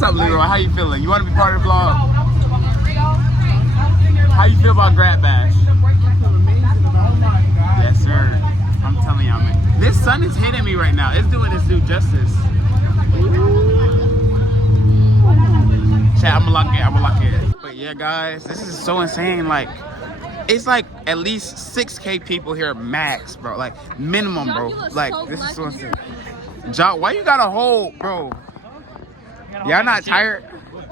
What's up, Leroy? How you feeling? You want to be part of the vlog? How you feel about Grad Bash? Yes, sir. I'm telling y'all, man. This sun is hitting me right now. It's doing its due justice. Chat, I'm gonna lock it. But yeah, guys, this is so insane. Like, it's like at least 6K people here max, bro. Like, minimum, bro. Like, this is so insane. Jock, why you got a hole, bro? Y'all not tired?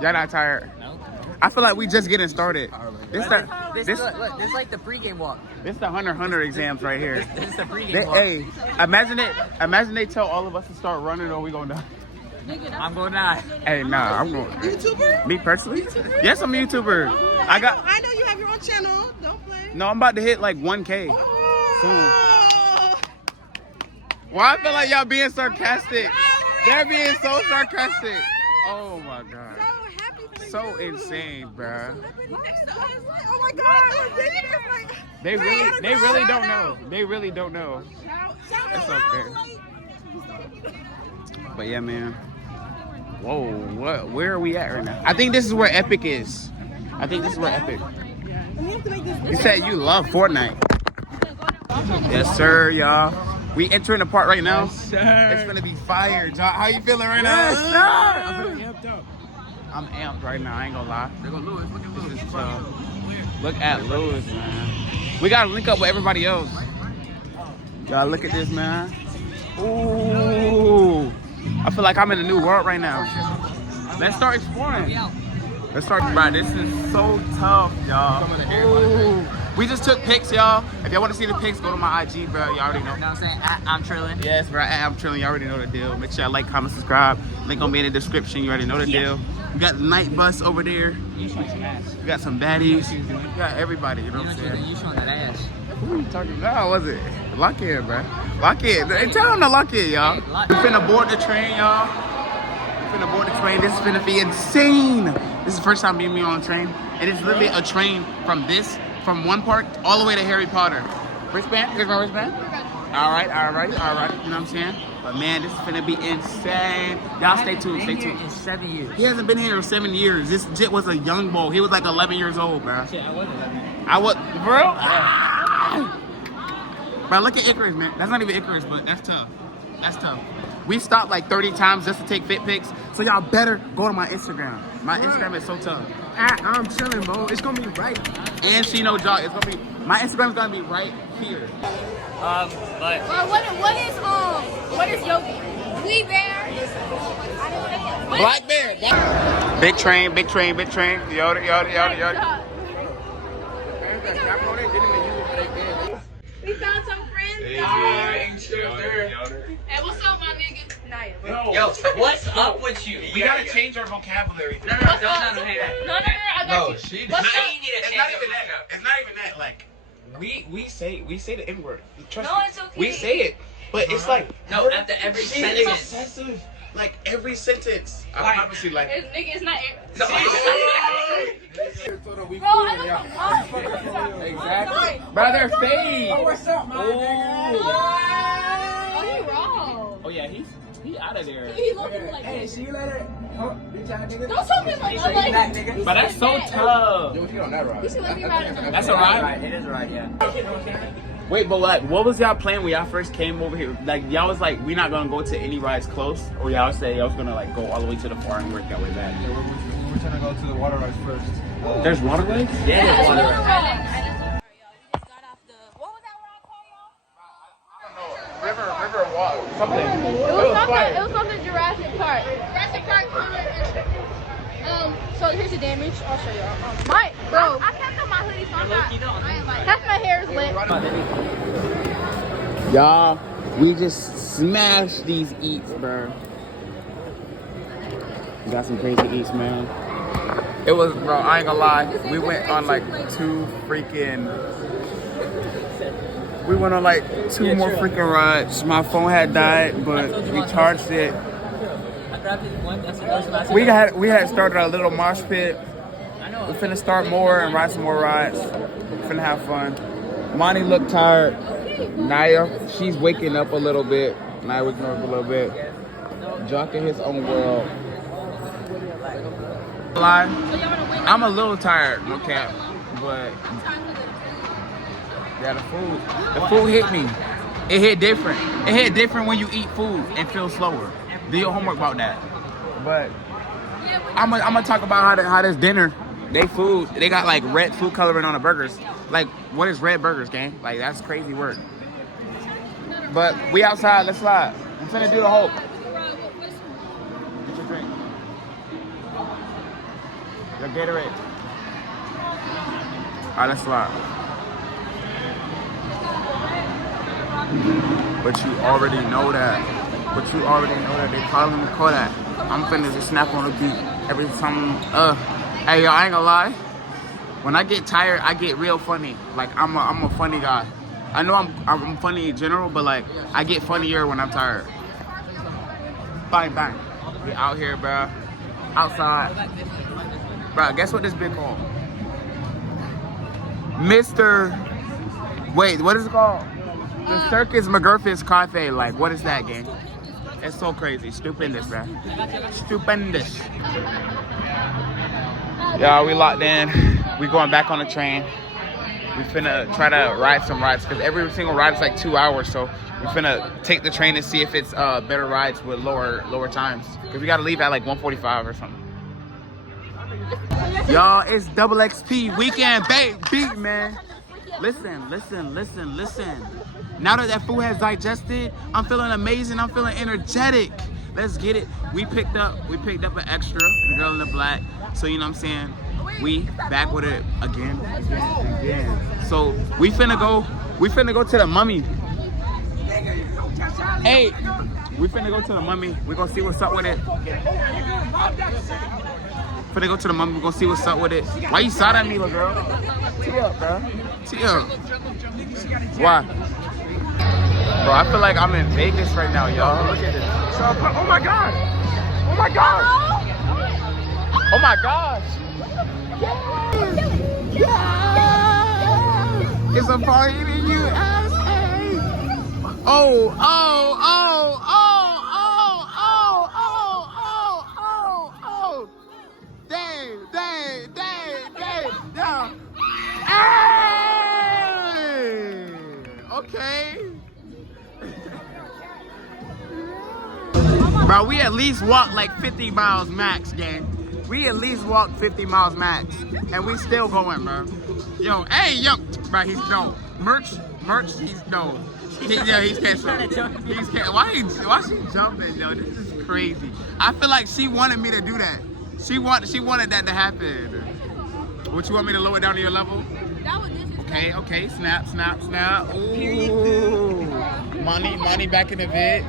Y'all not tired? No. I feel like we just getting started. This is like the pregame walk. This is the 100 exams right here. This is the pregame walk. Hey, imagine they tell all of us to start running or we gonna die. I'm going to die. Hey, nah, I'm going. YouTuber? Me personally? YouTuber? Yes, I'm a YouTuber. I know you have your own channel. Don't play. No, I'm about to hit like 1K soon. Why I feel like y'all being sarcastic? They're being so sarcastic. Oh my god. So insane, bruh. Oh my god. They really don't know. They really don't know. It's okay. But yeah, man. Whoa, where are we at right now? I think this is where Epic is. You said you love Fortnite. Yes, sir, y'all. We entering the part right now. Yes, sir. It's gonna be fire, Jock. How you feeling right now? Yes, sir. I'm amped right now. I ain't gonna lie. Look at Lewis, man. We gotta link up with everybody else. Y'all, look at this, man. Ooh, I feel like I'm in a new world right now. Let's start exploring. Let's start. Bro, this is so tough, y'all. Ooh. We just took pics, y'all. If y'all want to see the pics, go to my IG, bro. Y'all already know. You know what I'm saying? I'm trilling. Yes, bro. I'm trilling. Y'all already know the deal. Make sure y'all like, comment, subscribe. Link gonna be in the description. You already know the deal. We got the night bus over there. You showing some ass. We got some baddies. We got everybody. You know what I'm saying? You showing that ass. Who are you talking about? How was it? Lock in, bro. Lock in. Hey, tell them to lock in, y'all. We finna board the train, y'all. We finna board the train. This is finna be insane. This is the first time being me on a train. And it's literally a train from one park all the way to Harry Potter. Wristband? Here's my wristband. All right. You know what I'm saying? But man, this is finna be insane. Y'all stay tuned. In 7 years. He hasn't been here in 7 years. This Jit was a young boy. He was like 11 years old, bro. Shit, I was 11. Bro. Bro, look at Icarus, man. That's not even Icarus, but that's tough. We stopped like 30 times just to take fit pics. So y'all better go to my Instagram. My Instagram is so tough. I'm chilling, bro. It's gonna be right. And she know Jock. It's gonna be my Instagram's gonna be right here. What is Yogi? We Bear. Black Bear. Big train. Yoda. We found some friends. Hey, what's up, my nigga? Naya. Yo, what's up with you? We gotta change our vocabulary. No, I got you. It's not even that. Like, we say the N-word. Trust me. No, it's okay. We say it, but it's like after every sentence. Excessive. Like every sentence. I promise you, like. Nigga, it's not. No. Bro, I don't know. Exactly. Bro, they're fake. Oh, what's up, man? Oh, he wrong. Oh yeah, he out of there. He looking like Hey, that. see you later. Don't tell me like I'm like. But that's so tough. You should let me ride it. That's a ride. It is a ride, yeah. Wait, but like, what was y'all plan when y'all first came over here? Like, y'all was like, we not gonna go to any rides close, or y'all say y'all was gonna like go all the way to the far and work that way back? Yeah, we're trying to go to the water rides first. There's water rides? Yeah, there's water water rides. rides. River walk, something. It was something Jurassic Park. So here's the damage. I'll show y'all. Bro, I kept on my hoodie, so I'm not. Half my hair is lit. Y'all, we just smashed these eats, bro. We got some crazy eats, man. It was, bro, I ain't gonna lie. We went on like two more freaking rides. My phone had died, but we charged it. We had started a little mosh pit. We finna start more and ride some more rides. Finna have fun. Monty looked tired. Naya, she's waking up a little bit. Jock in his own world. Lie. I'm a little tired, no cap, but yeah, the food hit me. It hit different. It hit different when you eat food and feel slower. Do your homework about that. But I'm gonna talk about how this dinner, they got like red food coloring on the burgers. Like, what is red burgers, gang? Like, that's crazy work. But we outside, let's slide. I'm finna do the Hulk. Get your drink. Your Gatorade. Alright, let's slide. But you already know that. They calling me Kodak. I'm finna just snap on the beat every time. Hey, y'all, I ain't gonna lie. When I get tired, I get real funny. Like, I'm a funny guy. I know I'm funny in general, but like, I get funnier when I'm tired. Bang, bang. We out here, bro. Outside. Bro, guess what this been called? Wait, what is it called? The Circus McGurfis Cafe. Like, what is that, gang? It's so crazy. Stupendous, bro. Stupendous. Y'all, we locked in. We going back on the train. We finna try to ride some rides because every single ride is like 2 hours. So we finna take the train and see if it's better rides with lower times. Because we gotta leave at like 1:45 or something. Y'all, it's double XP weekend, baby, man. Listen. Now that food has digested, I'm feeling amazing. I'm feeling energetic. Let's get it. We picked up an extra, the girl in the black. So you know what I'm saying? We back with it again. So we finna go to the mummy. Hey, we finna go to the mummy. We gonna see what's up with it. Finna go to the mummy. We gonna see what's up with it. Why you side at me, little girl? Tee up, bro. Tee up. Why? Bro, I feel like I'm in Vegas right now, y'all. Look at this. Oh my god. Oh my god. Oh my gosh. Yeah. It's a party in USA. Oh. Dang. Yeah. Hey. Okay. Bro, we at least walked like 50 miles max, gang. We at least walked 50 miles max. And we still going, bro. Yo, bro, he's no. Merch, he's no. He's canceled. Why she jumping, yo? This is crazy. I feel like she wanted me to do that. She wanted that to happen. What, you want me to lower down to your level? Okay, snap. Ooh. Money back in the vid.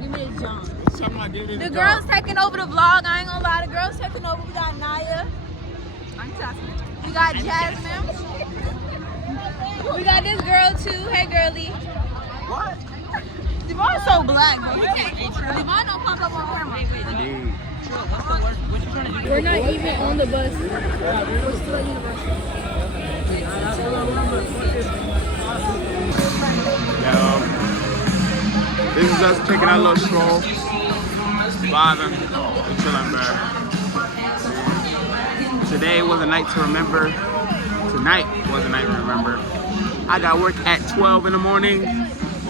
Give me a jump. The girls taking over the vlog. I ain't gonna lie. The girls taking over. We got Naya. We got Jasmine. We got this girl too. Hey, girlie. What? Devon's so black, bro. Devon don't pop up on camera. Indeed. We're not even on the bus. We're still at university. Yo, this is us taking our little stroll, vibing, and chilling, bro. Today was a night to remember. Tonight was a night to remember. I got work at 12 in the morning.